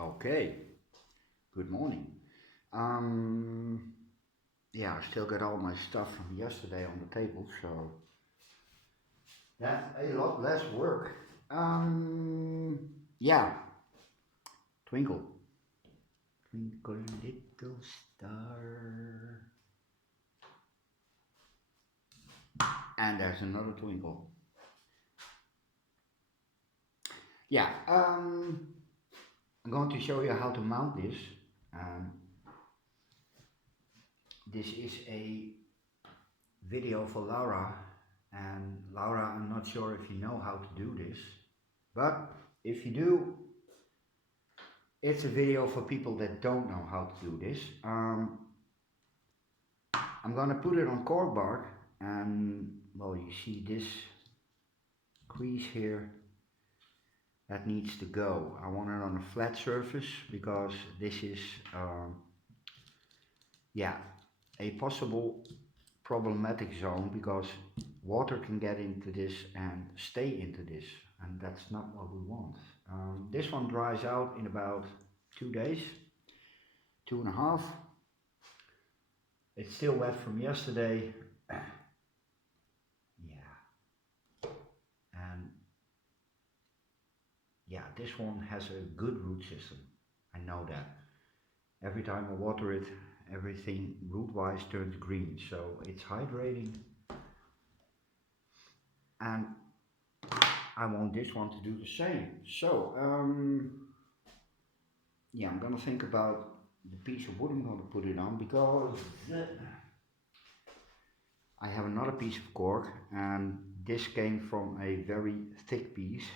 Okay, good morning. Yeah, I still got all my stuff from yesterday on the table, so that's a lot less work. Yeah, Twinkle, twinkle little star, and there's another twinkle. Yeah, I'm going to show you how to mount this. Um, this is a video for Laura, and Laura, I'm not sure if you know how to do this, but if you do, it's a video for people that don't know how to do this. I'm gonna put it on cork bark, and well, you see this crease here, that needs to go. I want it on a flat surface because this is yeah, a possible problematic zone, because water can get into this and stay into this, and that's not what we want. This one dries out in about 2 days, 2.5. It's still wet from yesterday. Yeah, and yeah, this one has a good root system. I know that. Every time I water it, everything root-wise turns green, so it's hydrating. And I want this one to do the same. So, yeah, I'm gonna think about the piece of wood I'm gonna put it on, because I have another piece of cork, and this came from a very thick piece,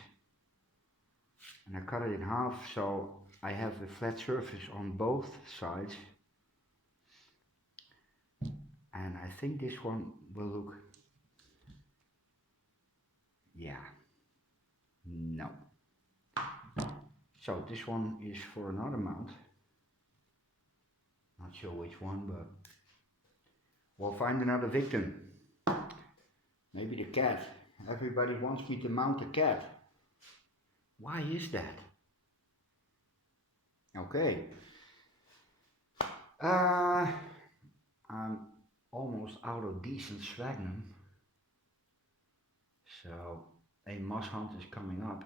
and I cut it in half, so I have a flat surface on both sides, and I think this one will look, yeah, no. So this one is for another mount, not sure which one, but we'll find another victim. Maybe the cat. Everybody wants me to mount a cat. Why is that? Okay. I'm almost out of decent sphagnum, so a moss hunt is coming up,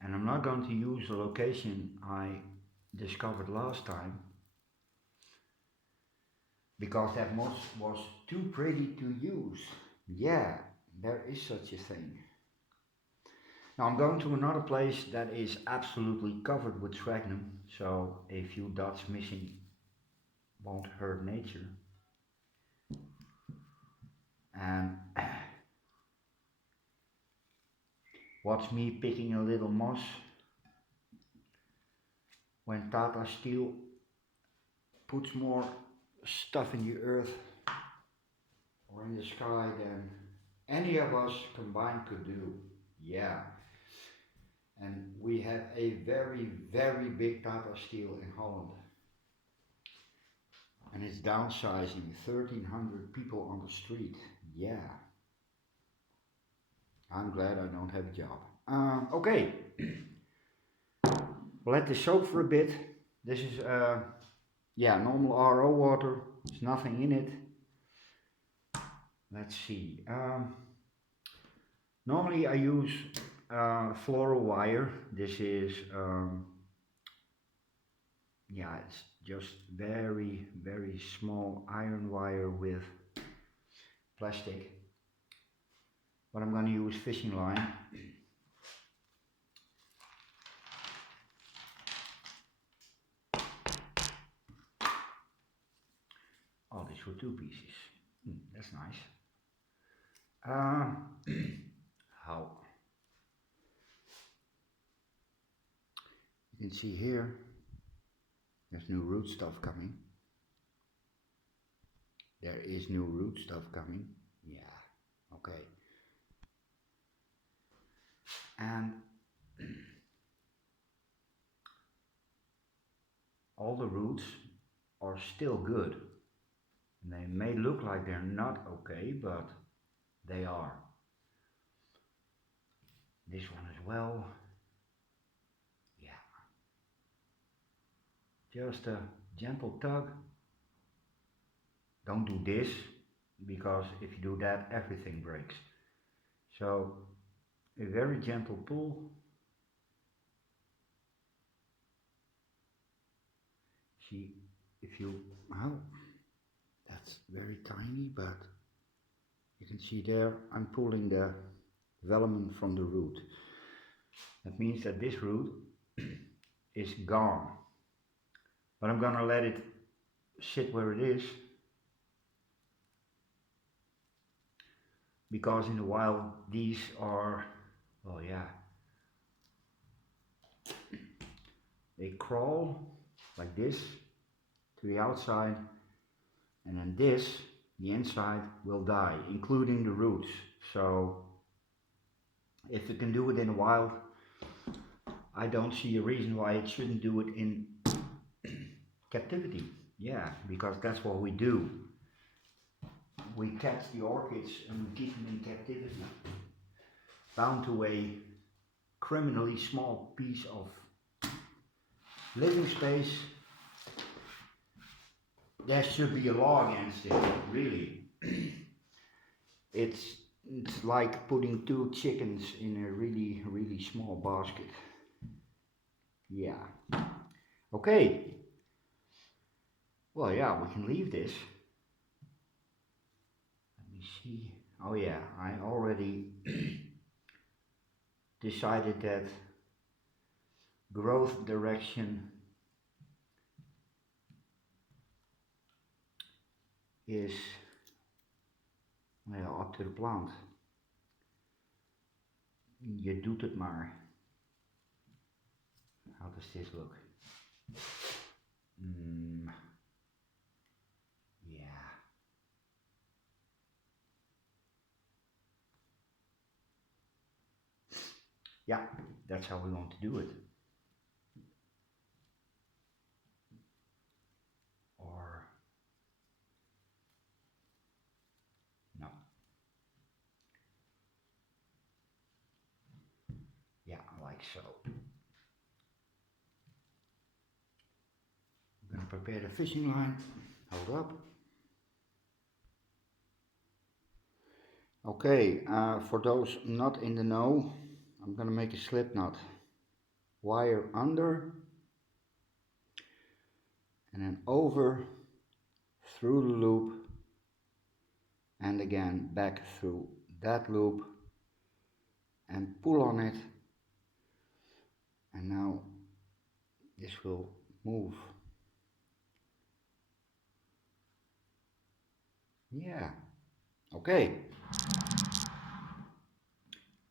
and I'm not going to use the location I discovered last time, because that moss was too pretty to use. Yeah, there is such a thing. Now I'm going to another place that is absolutely covered with sphagnum, so a few dots missing won't hurt nature. And watch me picking a little moss. When Tata Steel puts more stuff in the earth or in the sky than any of us combined could do. Yeah. And we have a very, very big Tata Steel in Holland. And it's downsizing, 1,300 people on the street. Yeah. I'm glad I don't have a job. Okay. Let this soak for a bit. This is yeah, normal RO water. There's nothing in it. Let's see. Normally I use fluoro wire. This is yeah, it's just very, very small iron wire with plastic. But I'm going to use fishing line. Oh, this for 2 pieces. That's nice. How? You can see here, there's new root stuff coming. There is new root stuff coming. Yeah, okay. And all the roots are still good. And they may look like they're not okay, but they are. This one as well. Yeah. Just a gentle tug. Don't do this, because if you do that, everything breaks. So a very gentle pull. See, if you, well, that's very tiny, but you can see there I'm pulling the velamen from the root. That means that this root is gone. But I'm gonna let it sit where it is, because in the wild these are, well, yeah, they crawl like this to the outside, and then this, the inside, will die, including the roots. So if it can do it in the wild, I don't see a reason why it shouldn't do it in captivity. Yeah, because that's what we do. We catch the orchids and we keep them in captivity, bound to a criminally small piece of living space. There should be a law against it, really. It's like putting two chickens in a really, really small basket. Yeah. Okay. Well, yeah, we can leave this. Let me see. Oh yeah, I already decided that growth direction is, well, up to the plant. Je doet het maar. How does this look? Yeah. Yeah, that's how we want to do it. Or, no. Yeah, like so. I'm going to prepare the fishing line. Hold up. Okay, for those not in the know, I'm going to make a slip knot. Wire under, and then over, through the loop, and again back through that loop, and pull on it, and now this will move. Yeah, okay.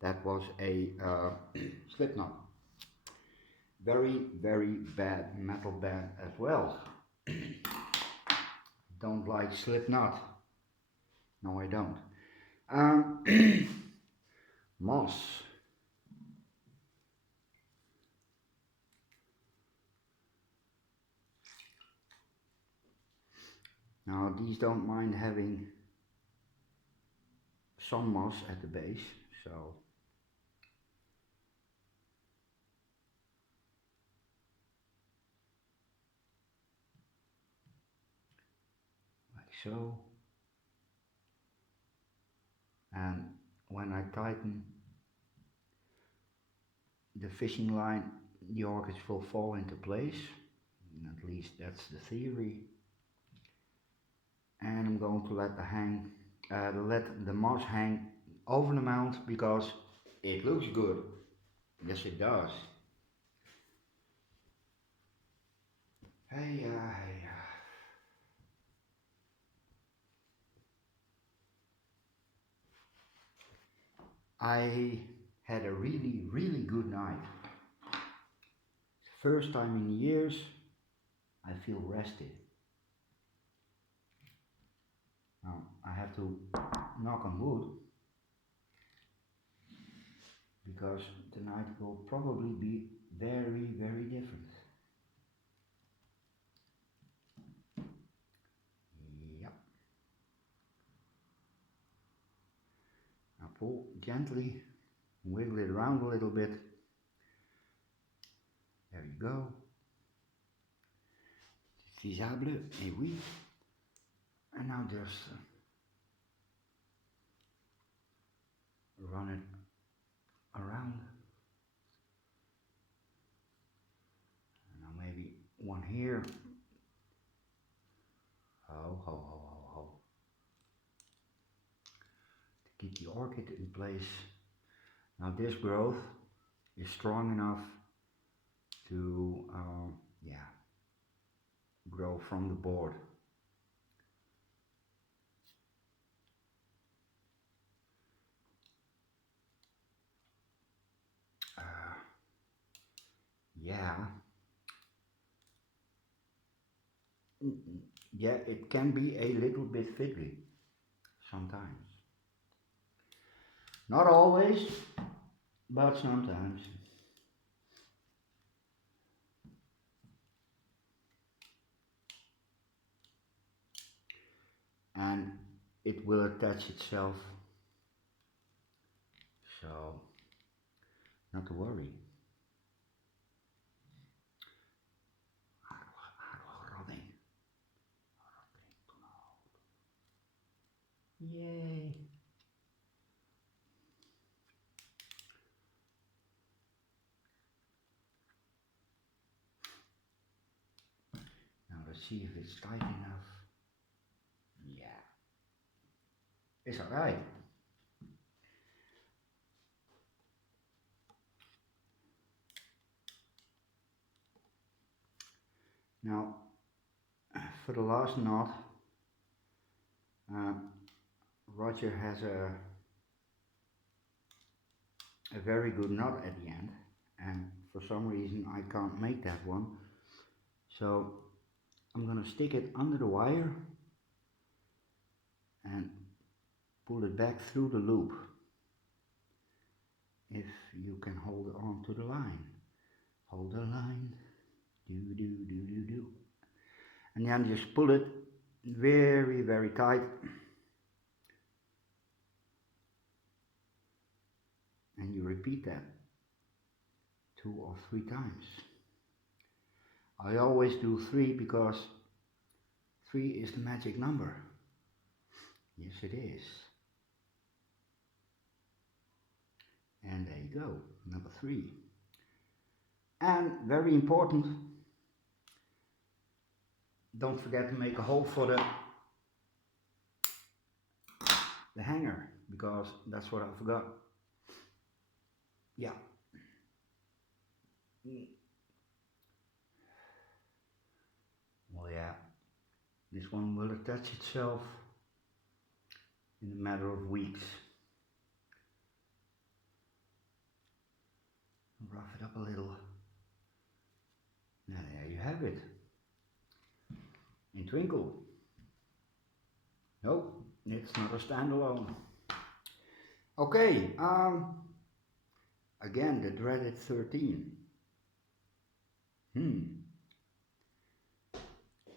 That was a slip knot. Very, very bad metal band as well. Don't like slip knot. No, I don't. Moss. Now these don't mind having some moss at the base, so like so. And when I tighten the fishing line, the orchids will fall into place. At least that's the theory. And I'm going to let the moss hang over the mount because it looks good. Yes, it does. Hey, hey. I had a really, really good night. First time in years I feel rested. Now I have to knock on wood because tonight will probably be very, very different. Yep. Now pull gently, wiggle it around a little bit. There you go. faisable, et oui. And now just run it around. And now maybe one here. Ho. To keep the orchid in place. Now this growth is strong enough to grow from the board. Yeah, it can be a little bit fiddly sometimes. Not always, but sometimes. And it will attach itself, so not to worry. Yay! Now let's see if it's tight enough. Yeah, it's alright. Now, for the last knot, Roger has a very good knot at the end, and for some reason I can't make that one. So I'm gonna stick it under the wire and pull it back through the loop. If you can hold on to the line. Hold the line. Do. And then just pull it very, very tight. And you repeat that 2 or 3 times. I always do 3 because 3 is the magic number. Yes, it is. And there you go, number 3. And very important, don't forget to make a hole for the hanger, because that's what I forgot. Yeah. Well, yeah, this one will attach itself in a matter of weeks. Rough it up a little. Now there you have it. In Twinkle. Nope, it's not a standalone. Okay, again the dreaded 13.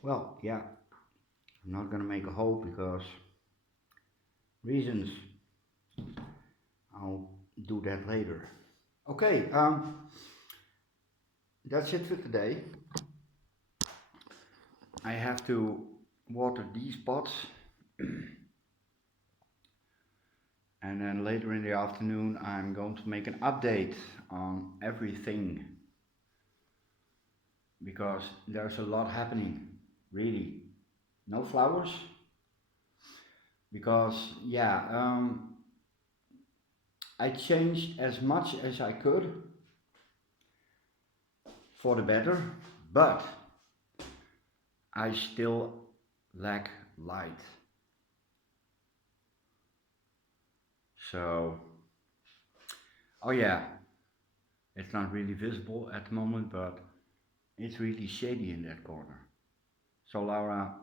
Well, yeah, I'm not gonna make a hole because reasons. I'll do that later. Okay, that's it for today. I have to water these pots and then later in the afternoon I'm going to make an update on everything, because there's a lot happening, really. No flowers, because I changed as much as I could for the better, but I still lack light. So, oh yeah, it's not really visible at the moment, but it's really shady in that corner. So Laura,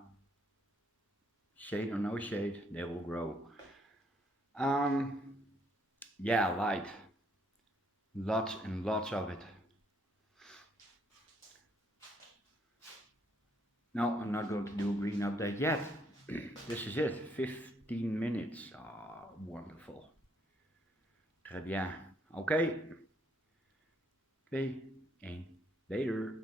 shade or no shade, they will grow. Yeah, light. Lots and lots of it. No, I'm not going to do a green update yet. This is it, 15 minutes. Ah, wonderful. Très bien. Okay. 2, 1, later.